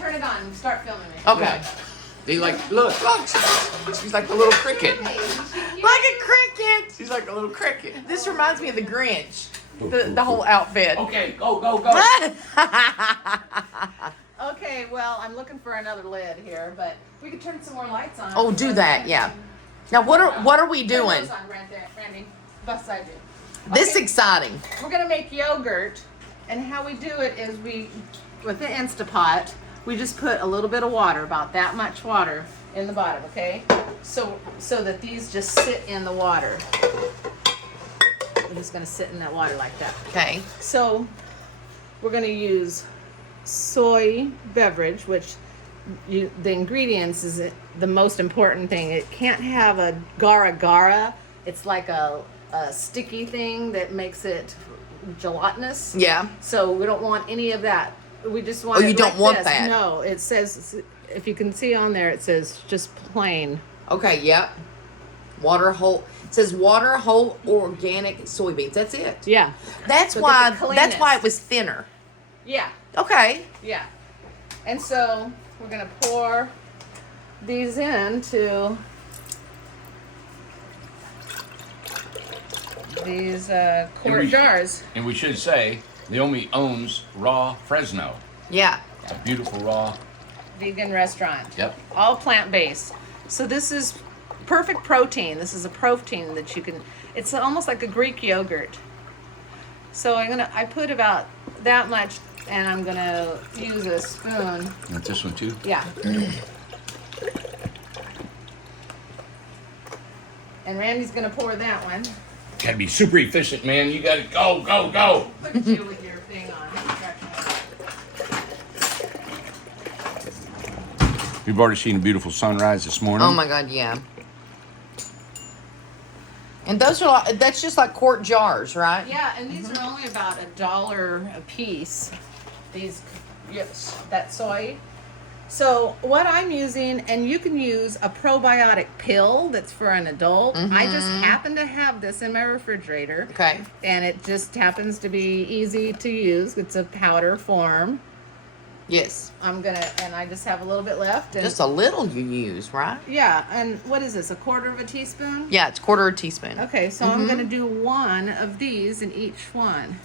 turn it on and start filming me. Okay. They like, look. She's like a little cricket. Like a cricket. She's like a little cricket. This reminds me of the Grinch. The whole outfit. Okay, go. Okay, well, I'm looking for another lid here, but we could turn some more lights on. Oh, do that, yeah. Now, what are we Turn doing? those on right there, Randy. Beside you. This Okay. exciting. We're gonna make yogurt, and how we do it is with the Instapot, we just put a little bit of water, about that much water, in the bottom. Okay, so that these just sit in the water. We're just gonna sit in that water like that. Okay. So we're gonna use soy beverage, which the ingredients is the most important thing. It can't have a gara. It's like a sticky thing that makes it gelatinous. Yeah. So we don't want any of that. We just want. Oh, you it don't like want this. that. No, it says, if you can see on there, it says just plain. Okay, yep. It says water, whole organic soybeans. That's it. Yeah. That's Look why at the that's why it cleanness. was thinner. Yeah. Okay. Yeah. And so we're gonna pour these into these quart jars. And we should say, Naomi owns Raw Fresno. Yeah. It's a beautiful raw. Vegan restaurant. Yep. All plant-based. So this is perfect protein. This is a protein that you can, it's almost like a Greek yogurt. So I put about that much, and I'm gonna use a spoon. Want this one too? Yeah. And Randy's gonna pour that one. Gotta be super efficient, man. You gotta go. Look at you with your thing on. We've already seen a beautiful sunrise this morning. Oh my God, yeah. And that's just like quart jars, right? Yeah, and these are only about $1 a piece. These, yes, that soy. So what I'm using, and you can use a probiotic pill that's for an adult. I just happen to have this in my refrigerator. Okay. And it just happens to be easy to use. It's a powder form. Yes. And I just have a little bit left. And, Just a little you use, right? yeah, and what is this, 1/4 of a teaspoon? Yeah, it's quarter of a teaspoon. Okay, so I'm gonna do one of these in each one.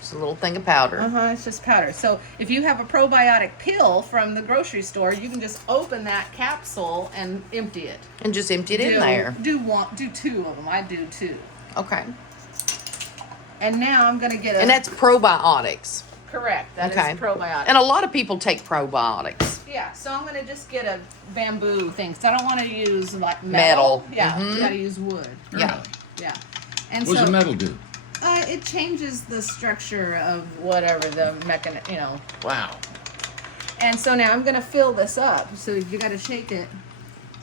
Just a little thing of powder. It's just powder. So if you have a probiotic pill from the grocery store, you can just open that capsule and empty it. And just empty it in there. Do two of them. I do two. Okay. And now I'm gonna get a. And that's probiotics. correct. That is Okay. probiotic. And a lot of people take probiotics. Yeah. So I'm gonna just get a bamboo thing. So I don't want to use like Metal. metal. Yeah. You gotta use wood. Yeah. Yeah. And What so does the metal do? it changes the structure of whatever the mechanism. Wow. And so now I'm gonna fill this up. So you gotta shake it,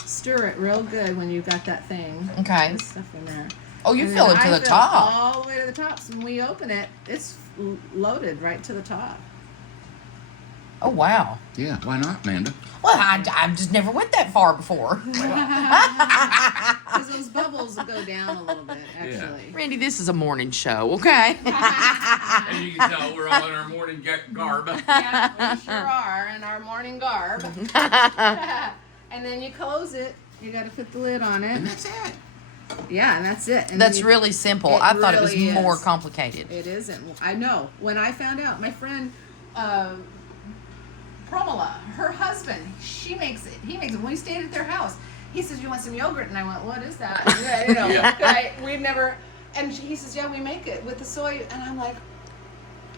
stir it real good when you got that thing. Okay. This stuff in there. Oh, you And fill then it to I the fill top. all the way to the top. So when we open it, it's loaded right to the top. Oh, wow. Yeah, why not, Amanda? Well, I just never went that far before. Because those bubbles will go down a little bit, actually. Randy, this is a morning show, okay? As you can tell, we're all in our morning garb. Yeah, we sure are in our morning garb. And then you close it. You got to put the lid on it. And that's it. Yeah, and that's it. And That's then really simple. It I thought it was really more is. complicated. It isn't. I know. When I found out, my friend Promala, her husband, he makes it. When we stayed at their house, he says, "You want some yogurt?" And I went, "What is that?" Yeah, Yeah. We've never. And he says, "Yeah, we make it with the soy." And I'm like,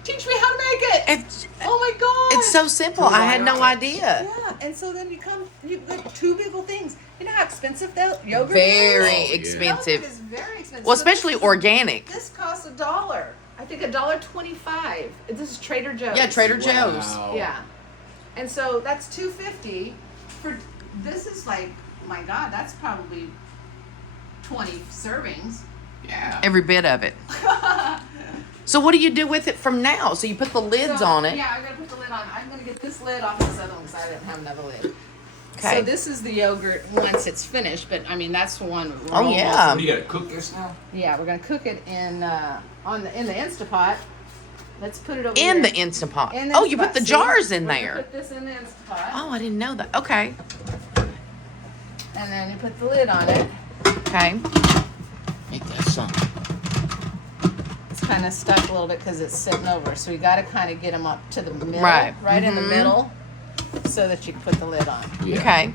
"Teach me how to make it!" Oh my God! It's so simple. I had no idea. Yeah, and so then you get two big old things. You know how expensive that yogurt Very is? Oh, yeah. expensive. Yogurt is very expensive. Well, So especially organic. this costs $1. I think $1.25. This is Trader Joe's. Yeah, Trader Joe's. Wow. Yeah, and so that's $2.50 for. This is like, my God, that's probably 20 servings. Yeah. Every bit of it. So what do you do with it from now? So you put the lids So, on it. Yeah, I'm gonna put the lid on. I'm gonna get this lid off this other one because I didn't have another lid. Okay. So this is the yogurt once it's finished, but I mean that's one. we're Oh, yeah. What, do you gotta cook this now? Yeah, we're gonna cook it in the Instapot. Let's put it over In here. the Instant Pot. In the Oh, you Instant put the Pot. See? jars in We're gonna there. Put this in the Instant Pot. Oh, I didn't know that. Okay. And then you put the lid on it. Okay. Ain't that something? It's kind of stuck a little bit because it's sitting over. So you got to kind of get them up to the middle. Right. In the Mhm. middle. So that you can put the lid on. Yeah. Okay.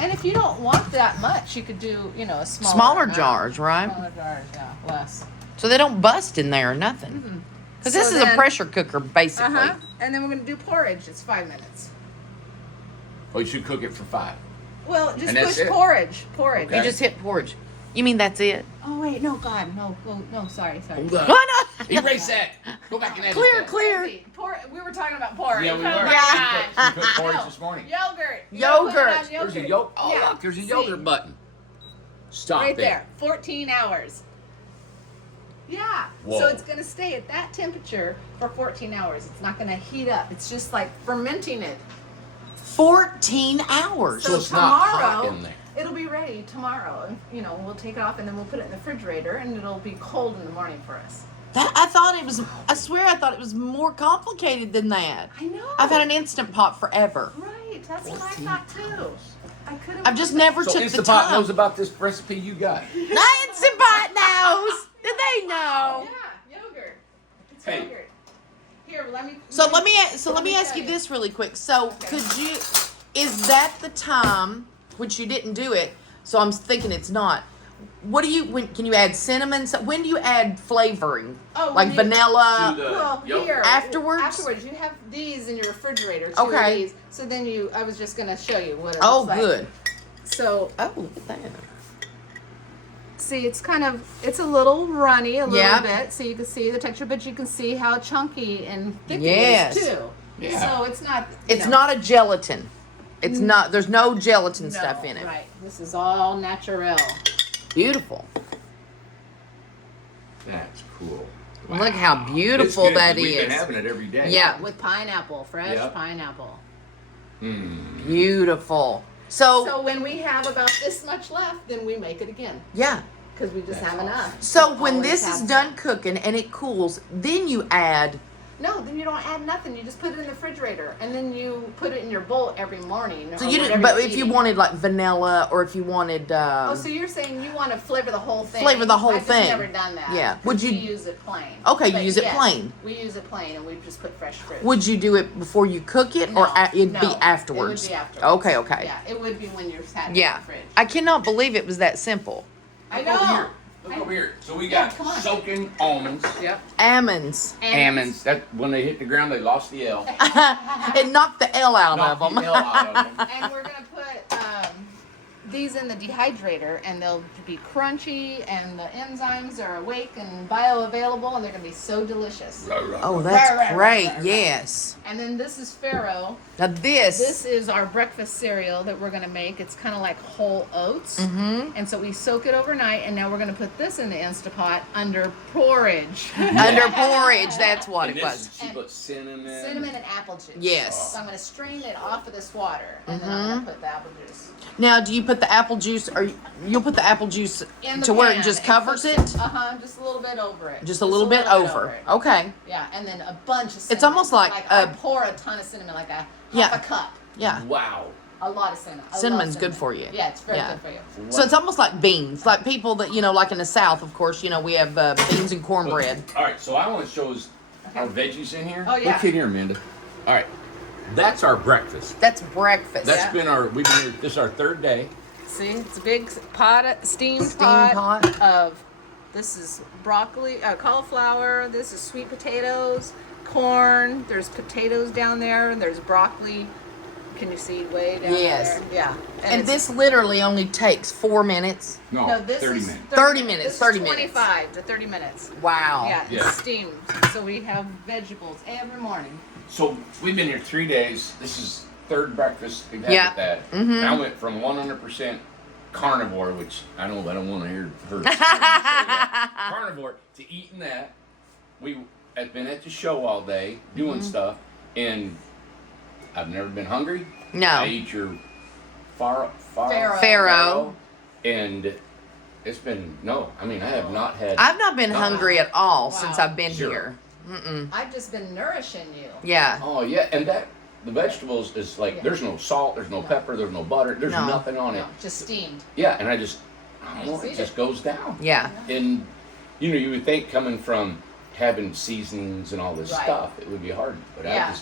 And if you don't want that much, you could do, a Smaller amount. jars, right? Smaller jars, yeah. Less. So they don't bust in there or nothing. Because this So is a then- pressure cooker, basically. Uh-huh. And then we're going to do porridge. It's 5 minutes. Oh, you should cook it for 5. Well, just And that's push it? porridge. Porridge. Okay. You just hit porridge. You mean that's it? Oh, wait. No, God. No. Oh, no, sorry. Hold on. Why not? Erase that. Go back and edit Clear, that. clear. Crazy. We were talking about porridge. Yeah, we Oh, were. my Yeah. gosh. You cooked porridge No. this morning. Yogurt. You gotta put it Yogurt. on There's a yolk. Oh, Yeah. look, there's a See? yogurt button. Stop Right it. there. 14 hours. Yeah. Whoa. So it's going to stay at that temperature for 14 hours. It's not going to heat up. It's just like fermenting it. 14 hours. So it's not hot in there. It'll be ready tomorrow. And, we'll take it off and then we'll put it in the refrigerator and it'll be cold in the morning for us. I swear I thought it was more complicated than that. I know. I've had an Instant Pot forever. Right. That's what I thought too. I could have. I've just never So took the Instant Pot time. knows about this recipe you got. Instant Pot knows. Do they know? Yeah, yogurt. It's Hey. yogurt. Here, let me. So let me ask tell you this really quick. So is that the time, which you didn't do it, so I'm thinking it's not. What do can you add cinnamon? So when do you add flavoring? Oh, Like when you- vanilla? To the- Well, Yogurt. here. Afterwards? Afterwards, you have these in your refrigerator. 2 Okay. of these. So then I was just gonna show you what it Oh, looks like. good. So Oh, look at that. see, it's a little runny a little Yeah. bit, so you can see the texture, but you can see how chunky and thick Yes. it is too. Yeah. So it's not. It's not a gelatin. It's not. There's no gelatin No, stuff in it. Right. This is all natural. Beautiful. That's cool. Look how It's beautiful good, 'cause that We've been is. having it every day. Yeah. With pineapple, fresh Yep. pineapple. Mm. Beautiful. So So when we have about this much left, then we make it again yeah. because we just That's have enough. So when Always this have is some. done cooking and it cools, then you add. No, then you don't add nothing. You just put it in the refrigerator, and then you put it in your bowl every morning. So or you didn't. whatever But you're if you eating. wanted like vanilla, or if you wanted. Oh, so you're saying you want to flavor the whole thing? Flavor the whole I've thing. Just never done that. Yeah. Would 'cause you- we use it plain? Okay, you But use it yes, plain. We use it plain, and we just put fresh fruit. Would you do it before you cook it, or No, it'd no, be afterwards? It would be afterwards. Okay. Okay. Yeah, it would be when you're sat in Yeah. the fridge. I cannot believe it was that simple. I Look over know. here. Look over here. So we Yeah, got come on. soaking almonds. Yep. Almonds. Almonds. That when they hit the ground, they lost the L. It knocked the L out Knocked of the them. L out of them. And we're gonna put these in the dehydrator, and they'll be crunchy, and the enzymes are awake and bioavailable, and they're gonna be so delicious. Oh, that's Right, great. right. Yes. And then this is farro. Now This is our breakfast cereal that we're gonna make. It's kind of like whole oats, and so we soak it overnight, and now we're gonna put this in the Instapot under porridge. under porridge. That's what And it this was. is- she put cinnamon. Cinnamon and apple juice. Yes. So I'm gonna strain it off of this water, and then I'm gonna put the apple juice Now, do you put the apple juice, or you'll put the apple juice in the to where it pan just and covers cook it? just a little bit over it. Just a little bit over. it. Okay. Yeah, and then a bunch of cinnamon. It's almost like I a- pour a ton of cinnamon, like a Yeah. half a cup. Yeah. Wow. A lot of cinnamon. I love Cinnamon's good cinnamon. for you. Yeah, it's very Yeah. good for you. So it's almost like beans. Like people that, like in the South, of course, we have beans and cornbread. All right, so I want to show us our veggies in here. Oh, yeah. Look in here, Amanda. All right, that's our breakfast. That's breakfast. That's Yeah. been we've been here, this is our 3rd day. See, it's a big steamed Steamed pot, pot. of, this is broccoli, cauliflower, this is sweet potatoes, corn, there's potatoes down there, and there's broccoli. Can you see way down Yes. there? Yeah. And it's- this literally only takes 4 minutes. No, this 30 is minutes. 30 minutes, This is 30 minutes. 25 to 30 minutes. Wow. Yeah, it's Yeah. steamed. So we have vegetables every morning. So we've been here 3 days. This is 3rd breakfast we've had Yeah. with that. Mhm. And I went from 100% carnivore, which I know I don't want to hear her say that. Carnivore to eating that. We have been at the show all day doing stuff, and I've never been hungry. No. I eat your Farro. Farro. and it's been I have not had I've not been hungry at all Wow. since I've been Zero. here. I've just been nourishing you. Yeah. Oh yeah, and the vegetables is like there's no salt, there's no pepper, there's no butter, there's No. nothing on it. No, just steamed. Yeah, and I don't know, Just it eat just it. goes down. Yeah. And you would think coming from having seasonings and all this Right. stuff, it would be hard, but Yeah.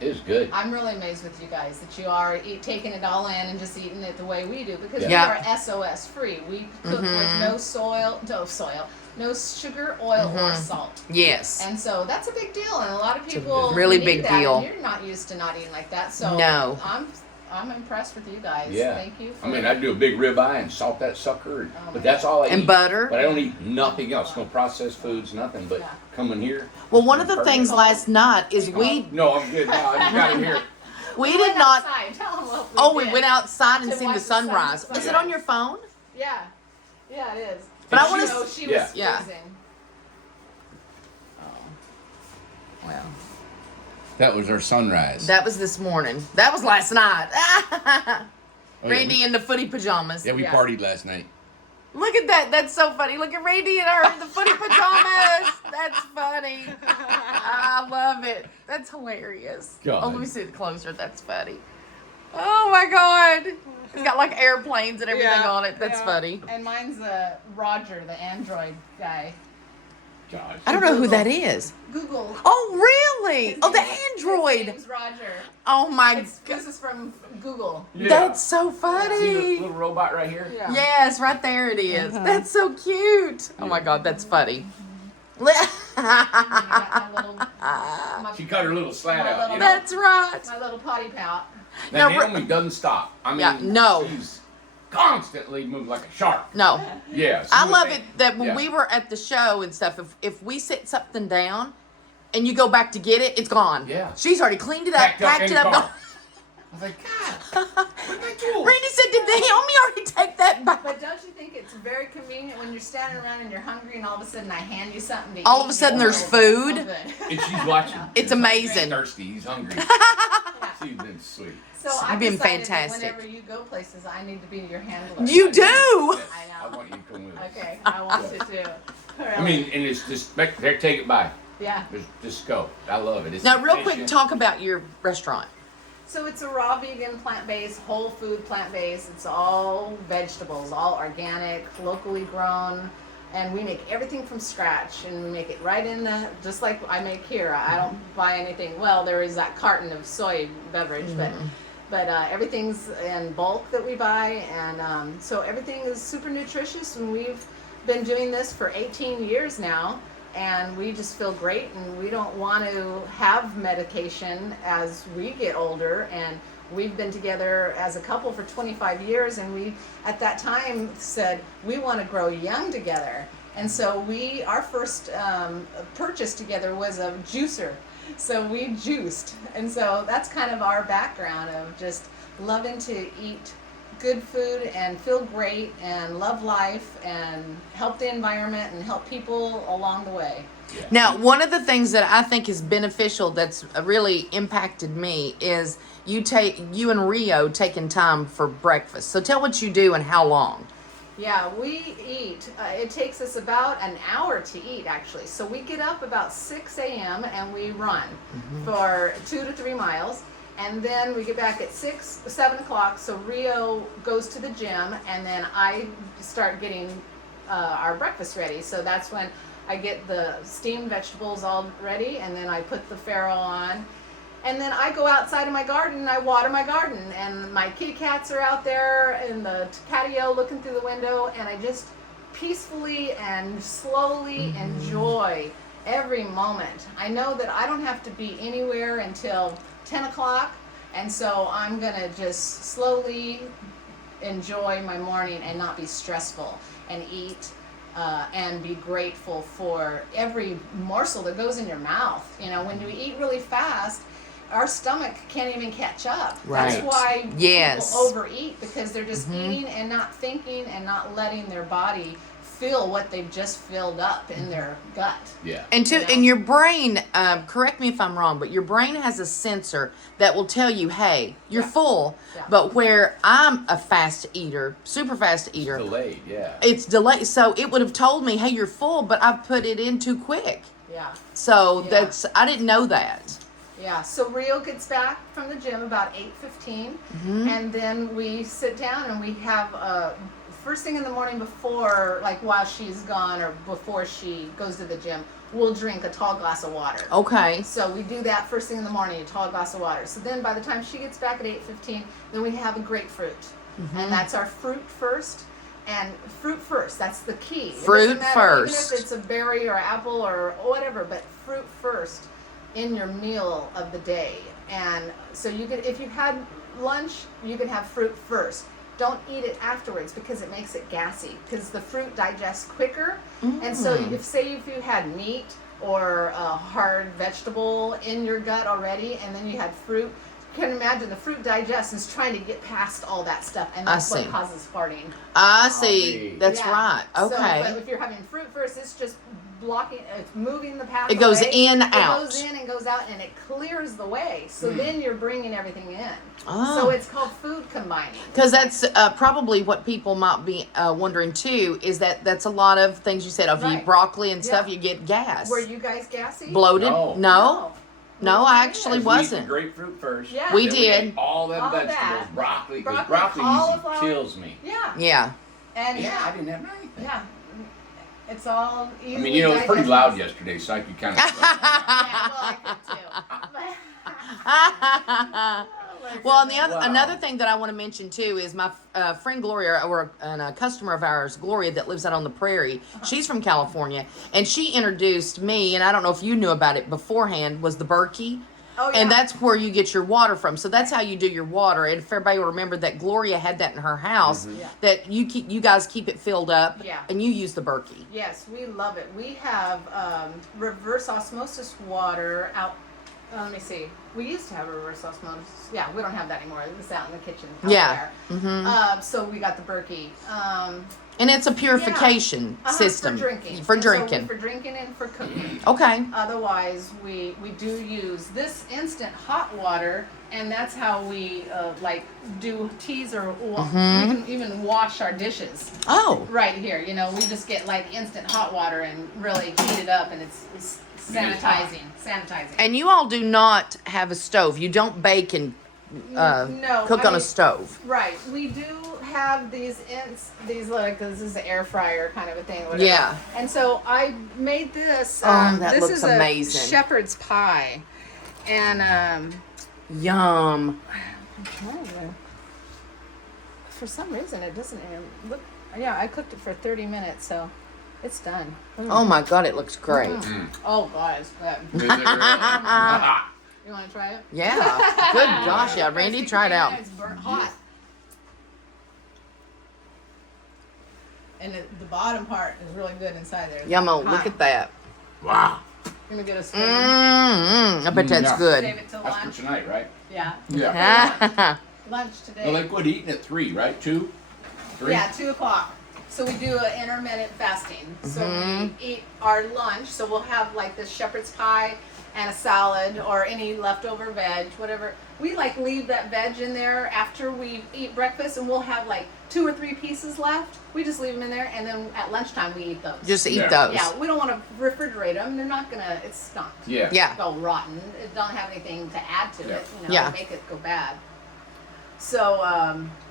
it was good. I'm really amazed with you guys that you are taking it all in and just eating it the way we do because Yeah. we are SOS free. We cook with no sugar, oil, or salt. Yes. And so that's a big deal, and a lot of people really need big that, deal. And you're not used to not eating like that, so No. I'm impressed with you guys. Yeah. Thank you. I mean, I do a big ribeye and salt that sucker, my but that's all I eat. And butter. But I don't eat nothing else. No processed foods, nothing. But Yeah. coming here. Well, one of the perfect. things last night is we No, I'm good now. I just got in here. we We did went not. outside. Tell 'em what Oh, we did. went outside and To seen watch the the sun- sunrise. Is it Yeah. on your phone? Yeah, yeah, it is. But I And wanna she- know she yeah. was Yeah. freezing. Well, That was our sunrise. that was this morning. That was last night. Oh, Randy in the footy pajamas. Yeah, we Yeah. partied last night. Look at that. That's so funny. Look at Randy and her in the footy pajamas. That's funny. I love it. That's hilarious. God. Oh, let me see it closer. That's funny. Oh my God. It's got like airplanes and everything Yeah, on it. That's yeah. funny. And mine's Roger, the Android guy. Gosh. I don't know who that is. Google. Oh, really? His Oh, the name- His Android. name's Roger. Oh my God. This is from Google. Yeah. That's so See the funny. little robot right here? Yeah. Yes, right there it is. That's so cute. Oh my God, that's funny. I got my She cut her little slat My out. little- You know? That's right. my little potty pout. Now, No, Naomi doesn't stop. I mean, Yeah, no. she's constantly moving like a shark. No, Yeah. I love it that when Yeah. we were at the show and stuff, if we set something down and you go back to get it, it's gone. Yeah. She's already cleaned it up, Packed packed in it up. car. I was like, God, where'd my tools? Randy said, did Naomi already take that back? But don't you think it's very convenient when you're standing around and you're hungry and all of a sudden I hand you something to eat? All of a sudden and there's oh, food. oh, good. And she's watching. It's amazing. He's thirsty. He's hungry. She's been sweet. So You've I've been decided that fantastic. whenever you go places, I need to be your handler. You do. I I know. want you to come with us. Okay, I want to too. Really. I mean, and it's just, there, take it by. Yeah. Just go. I love it. It's Now, real quick, efficient. talk about your restaurant. So it's a raw vegan, plant-based, whole food plant-based. It's all vegetables, all organic, locally grown, and we make everything from scratch. And we make it right in the, just like I make here. I don't buy anything. Well, there is that carton of soy beverage, but everything's in bulk that we buy, and so everything is super nutritious. And we've been doing this for 18 years now. And we just feel great, and we don't want to have medication as we get older. And we've been together as a couple for 25 years, and we at that time said we want to grow young together. And so our first purchase together was a juicer. So we juiced, and so that's kind of our background of just loving to eat good food and feel great and love life and help the environment and help people along the way. Now, one of the things that I think is beneficial that's really impacted me is you and Rio taking time for breakfast. So tell what you do and how long. Yeah, we eat. It takes us about an hour to eat, actually. So we get up about 6 a.m. and we run for 2 to 3 miles. And then we get back at 7 o'clock. So Rio goes to the gym, and then I start getting our breakfast ready. So that's when I get the steamed vegetables all ready, and then I put the farro on. And then I go outside in my garden and I water my garden, and my kitty cats are out there in the patio looking through the window, and I just peacefully and slowly enjoy every moment. I know that I don't have to be anywhere until 10 o'clock, and so I'm gonna just slowly enjoy my morning and not be stressful and eat and be grateful for every morsel that goes in your mouth. You know, when you eat really fast, our stomach can't even catch up. Right. That's why Yes. people overeat, because they're just eating and not thinking and not letting their body feel what they've just filled up in their gut. Yeah. And You know? and your brain, correct me if I'm wrong, but your brain has a sensor that will tell you, hey, you're Yeah. full. Yeah. But where I'm a fast eater, super fast eater, Delayed, yeah. it's delayed. So it would have told me, hey, you're full, but I put it in too quick. Yeah. So Yeah. I didn't know that. Yeah, so Rio gets back from the gym about 8:15, and then we sit down and we have first thing in the morning before, like while she's gone or before she goes to the gym, we'll drink a tall glass of water. Okay. So we do that first thing in the morning, a tall glass of water. So then by the time she gets back at 8:15, then we have a grapefruit, and that's our fruit first. And fruit first, that's the key. It Fruit doesn't matter, first. even if it's a berry or apple or whatever, but fruit first in your meal of the day. And so you could, if you had lunch, you can have fruit first. Don't eat it afterwards because it makes it gassy, because the fruit digests quicker. And so if you had meat or a hard vegetable in your gut already, and then you had fruit, you can imagine the fruit digests and is trying to get past all that stuff, and that's what causes farting. I see. That's Yeah. right. Okay. So, but if you're having fruit first, it's just blocking, it's moving the path. It goes away. in, it out. It goes in and goes out, and it clears the way. So then you're bringing everything in. Oh. So it's called food combining. Because that's probably what people might be wondering too, is that that's a lot of things you said. If you eat Right. broccoli and stuff, Yeah. you get gas. Were you guys gassy? Bloated? No. No, I actually We eat wasn't. the grapefruit first. Yeah. We then did. ate all them All vegetables, that. broccoli, because Broccoli, broccoli cauliflower. usually kills me. Yeah. Yeah. And Yeah, I didn't have anything. yeah. It's all easily I mean, it was pretty digestible. loud yesterday, so I could kind of. Yeah, well, I could too. Well, and Wow. another thing that I want to mention too is my friend Gloria, or a customer of ours, Gloria, that lives out on the prairie. She's from California, and she introduced me, and I don't know if you knew about it beforehand, was the Berkey. Oh, yeah. And that's where you get your water from. So that's how you do your water. And if everybody will remember that Gloria had that in her house, Yeah. that you guys keep it filled up, Yeah. and you use the Berkey. Yes, we love it. We have reverse osmosis water out. Let me see. We used to have reverse osmosis. Yeah, we don't have that anymore. It's out in the kitchen. Out Yeah. there. So we got the Berkey. And it's a purification system. For drinking. For And so drinking. for drinking and for cooking. Okay. Otherwise, we do use this instant hot water, and that's how we like do teas or we can even wash our dishes. Oh. Right here, you know, we just get like instant hot water and really heat it up, and it's sanitizing. And you all do not have a stove. You don't bake and No, cook I on a mean, stove. Right, we do have these like, this is an air fryer kind of a thing. Whatever. Yeah. And so I made this. Oh, that this looks is amazing. A shepherd's pie, and Yum. for some reason it doesn't look. Yeah, I cooked it for 30 minutes, so it's done. Oh my God, it looks great. Oh God, it's good. Is it really? You want to try it? Yeah. Good gosh, yeah. Randy, try it out. It's burnt hot. And the bottom part is really good inside there. It's Yummo, hot. look at that. Wow. You're gonna get a spoon. I bet that's Yeah. good. Save it till That's for lunch. tonight, right? Yeah. Yeah. Lunch today. Well, they quit eating at 3, right? 2? 3? Yeah, 2:00. So we do an intermittent fasting. So Mm-hmm. we eat our lunch. So we'll have like this shepherd's pie and a salad or any leftover veg, whatever. We like leave that veg in there after we eat breakfast, and we'll have like 2 or 3 pieces left. We just leave them in there, and then at lunchtime we eat those. Just eat Yeah. those. Yeah, we don't want to refrigerate them. They're not gonna. It's not. Yeah. Yeah. Go rotten. It don't have anything to add to Yeah. it. You know, Yeah. make it go bad. So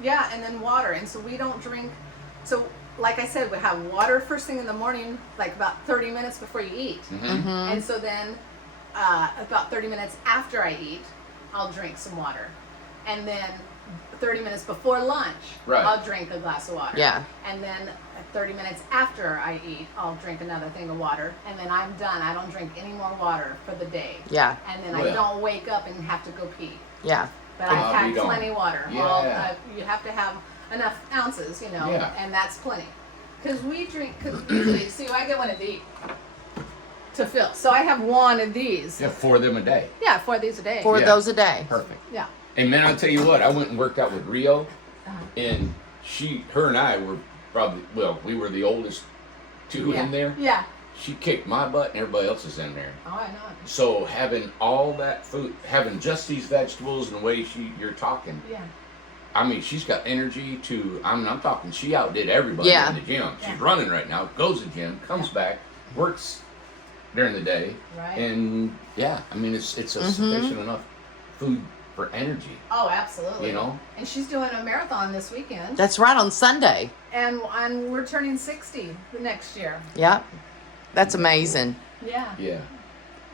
yeah, and then water. And so we don't drink. So like I said, we have water first thing in the morning, like about 30 minutes before you eat. Mm-hmm. And so then about 30 minutes after I eat, I'll drink some water. And then 30 minutes before lunch, Right. I'll drink a glass of water. Yeah. And then 30 minutes after I eat, I'll drink another thing of water. And then I'm done. I don't drink any more water for the day. Yeah. And then I Well. don't wake up and have to go pee. Yeah. But Oh, I've we had don't. plenty of water. Yeah. You have to have enough ounces, you know, Yeah. and that's plenty. Because we drink, usually, see, I get one of these to fill. So I have one of these. Yeah, 4 of them a day. Yeah, 4 of these a day. 4 of Yeah. those a day. Perfect. Yeah. And man, I'll tell you what, I went and worked out with Rio, Uh-huh. and her and I were probably, well, we were the oldest too in there. Yeah. She kicked my butt and everybody else is in there. Oh, I know. So having all that food, having just these vegetables and the way you're talking, Yeah. I mean, she's got energy to. I'm talking. She outdid everybody Yeah. in the gym. She's Yeah. running right now. Goes to the gym, comes back, works during the day, Right. and yeah, I mean, it's a sufficient enough food for energy. Oh, absolutely. You know. And she's doing a marathon this weekend, That's right, on Sunday. and we're turning 60 the next year. Yep. That's amazing. Yeah. Yeah,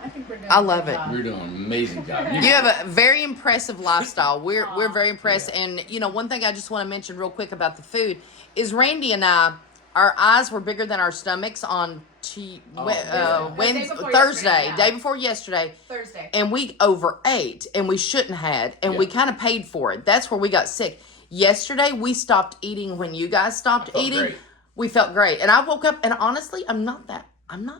I think we're doing. I a love good it. job. you're doing an amazing job. You have a very impressive lifestyle. We're Aw. very impressed. And you know, one thing I just want to mention real quick about the food is Randy and I, our eyes were bigger than our stomachs on Day before Thursday, yesterday, yeah. day before yesterday, Thursday. and we overate and we shouldn't had, and we Yeah. kind of paid for it. That's where we got sick. Yesterday we stopped eating when you guys stopped I felt eating. great. We felt great, and I woke up and honestly, I'm not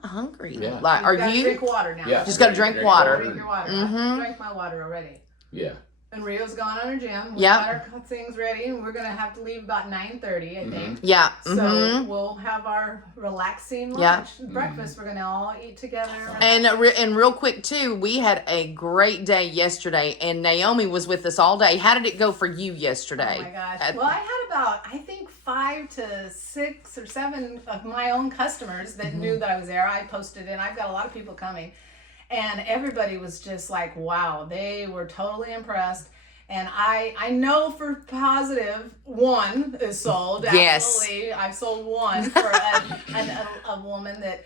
hungry. Yeah. Like, You are gotta you? drink water now. Yeah. Just gotta drink water. Drink your water. Mhm. I drank my water already. Yeah. And Rio's gone on her gym. We Yep. got our things ready, and we're gonna have to leave about 9:30, I think. Yeah. So mhm. we'll have our relaxing Yeah. lunch, breakfast. We're gonna all eat together. And real quick too, we had a great day yesterday, and Naomi was with us all day. How did it go for you yesterday? Oh my gosh. At- Well, I had about, I think, 5 to 6 or 7 of my own customers that knew that I was there. I posted it. I've got a lot of people coming. And everybody was just like, wow, they were totally impressed. And I know for positive one is sold. Yes. Absolutely. I've sold one for a woman that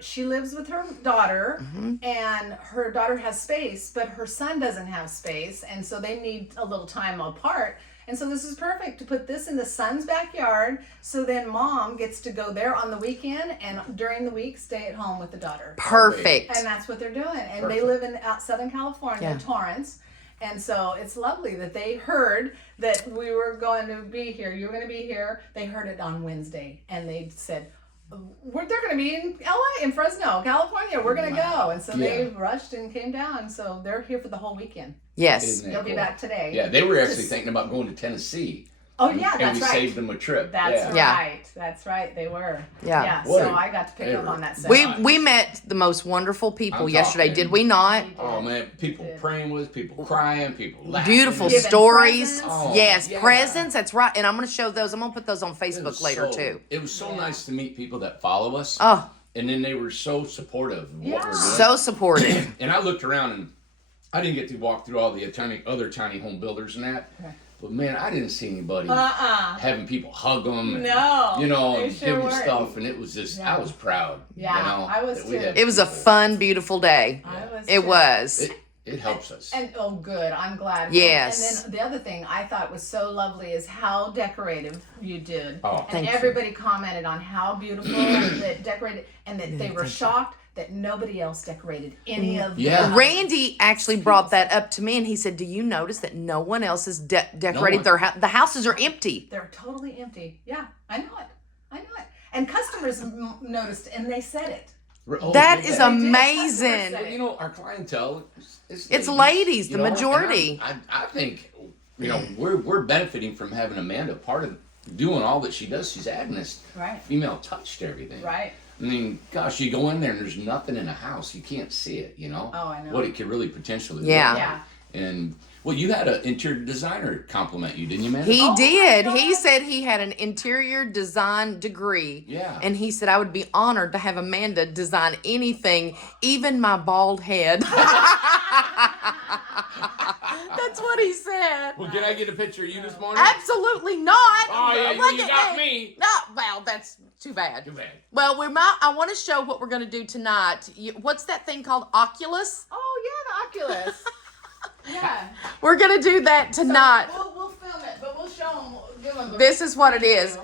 she lives with her daughter, and her daughter has space, but her son doesn't have space, and so they need a little time apart. And so this is perfect to put this in the son's backyard, so then mom gets to go there on the weekend, and during the week stay at home with the daughter. Perfect. And that's what they're doing. And they Perfect. live in Southern California, Yeah. Torrance. And so it's lovely that they heard that we were going to be here. You were going to be here. They heard it on Wednesday, and they said, they're going to be in LA, in Fresno, California. We're going to go. And so they rushed and came down. So they're here for the whole weekend. Yes. Isn't that They'll be cool? back today. Yeah, they were actually Just- thinking about going to Tennessee. Oh, yeah, and that's we right. saved them a trip. That's yeah. right. That's right. They were. Yeah. Yeah. What So a- I got to pick they up were- on that. We Saturday. we met the most wonderful people I'm yesterday, talking- did we not? Oh man, people did. praying with us, people crying, people laughing. Beautiful Giving stories. presents. Oh, Yes, yeah. presents. That's right. And I'm going to show those. I'm going to put those on It Facebook was later so- too. It was so Yeah. nice to meet people that follow us, Oh, and then they were so supportive of what we're doing. so supportive. And I looked around, and I didn't get to walk through all the other tiny home builders and that. Okay. But man, I didn't see anybody having people hug them. And, No. you know, they and sure give them weren't. stuff, and it was just, Yeah. I was proud. Yeah, you know, I was that we too. had It was a people. fun, beautiful day. I was It too. was. It helps us. And oh, good. I'm glad. Yes. And then the other thing I thought was so lovely is how decorative you did. Oh, and thank you. everybody commented on how beautiful that decorated, and that they were shocked that nobody else decorated any of Yeah. the Randy actually brought that up to me, and he said, "Do you notice that no one else has decorated one. their house? The houses are empty." They're totally empty. Yeah, I know it. I know it. And customers noticed, and they said it. Oh, That yeah. is They did. amazing. Customers said You know, our clientele is It's ladies, the you know, and majority. I think, you know, we're benefiting from having Amanda part of doing all that she does. She's adding this Right. female touch to everything. Right. I mean, gosh, you go in there and there's nothing in a house. You can't see it, you know? Oh, I know. What it could really potentially Yeah. look Yeah. like. And, well, you had an interior designer compliment you, didn't you, man? He Oh my did. He God. said he had an interior design degree. Yeah. And he said, I would be honored to have Amanda design anything, even my bald head. That's what he said. Well, can I get a picture of you this morning? Absolutely not. Oh, yeah, Look you at got me. No, well, that's too bad. Too bad. Well, I want to show what we're going to do tonight. What's that thing called? Oculus? Oh yeah, the Oculus. Yeah. We're going to do that tonight. We'll film it, but we'll show them. Give them This is what it is.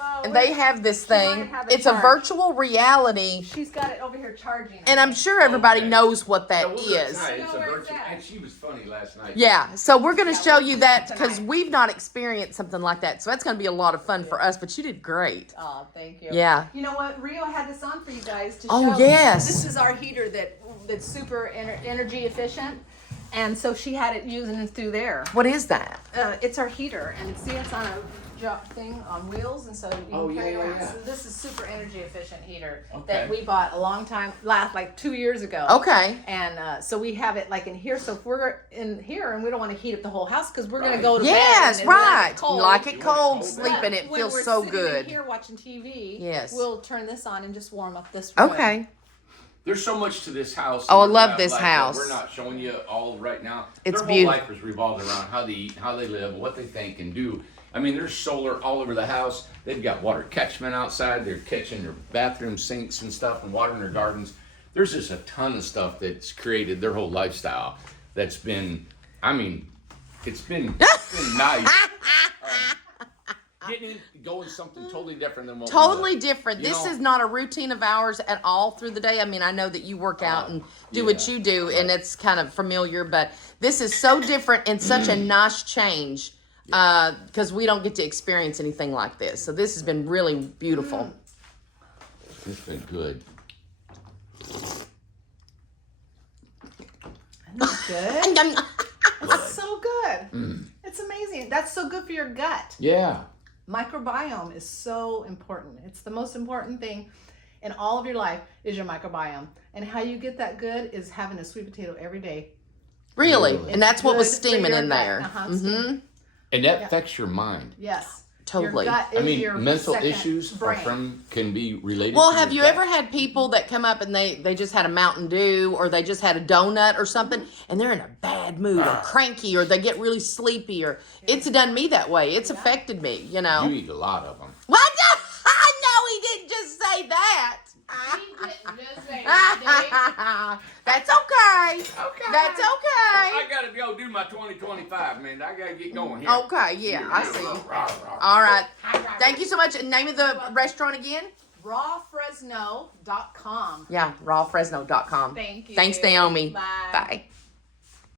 Oh, And they have this might thing. have it It's a charged. virtual reality. She's got it over here charging. And I'm sure everybody Okay. knows what that Yeah, we're is. excited. I It's know a where it's virtual, at. and she was funny last night. Yeah, so we're going to Yeah, show we'll you do that that because tonight. we've not experienced something like that. So that's going to be a lot of fun for us, but you did great. Oh, thank you. Yeah. You know what? Rio had this on for you guys to Oh, show. yes. This is our heater that's super energy efficient, and so she had it using it through there. What is that? It's our heater, and see, it's on thing on wheels, and so you can Oh, carry it yeah, around. yeah. So this is super energy efficient heater Okay. that we bought a long time, like 2 years ago. Okay. And so we have it like in here. So if we're in here and we don't want to heat up the whole house because we're going Right. to go to bed. Yes, and it's right. cold. Like it You want it cold, cold sleep down. and it When feels we're so sitting good. in here watching TV, Yes. we'll turn this on and just warm up this room. Okay. There's so much to this house. Oh, I that love we're this not house. We're not showing you all right now. It's Their beautiful. whole life is revolved around how they eat, how they live, what they think and do. I mean, there's solar all over the house. They've got water catchment outside their kitchen, their bathroom sinks and stuff, and water in their gardens. There's just a ton of stuff that's created their whole lifestyle. That's been, I mean, it's been nice. Getting in, going something totally different than what we Totally do. different. You This know- is not a routine of ours at all through the day. I mean, I know that you work out and do what yeah. you do, and Right. it's kind of familiar, but this is so different and such a nice change because we don't get to experience anything like this. So this has been really beautiful. It's been good. Isn't that good? Mm. It's so good. It's amazing. That's so good for your gut. Yeah. Microbiome is so important. It's the most important thing in all of your life is your microbiome. And how you get that good is having a sweet potato every day. Really? Really? And that's what was Good for steaming your in gut. there. Uh-huh, hmm steaming. And that affects your mind. Yes. Totally. Your gut is I mean, your mental second issues brain. can be related. Well, to have your you gut. ever had people that come up and they just had a Mountain Dew or they just had a donut or something and they're in a bad mood or cranky or they get really sleepy or it's done me that way. It's affected me, you know. You eat a lot of them. What? I know he didn't just say that. That's okay. Okay. That's okay. I gotta go do my 2025, man. I gotta get going here. Okay, yeah, I see. All right. Thank you so much. And name of the restaurant again? Rawfresno.com. Yeah, rawfresno.com. Thank you. Thanks, Naomi. Bye. Bye.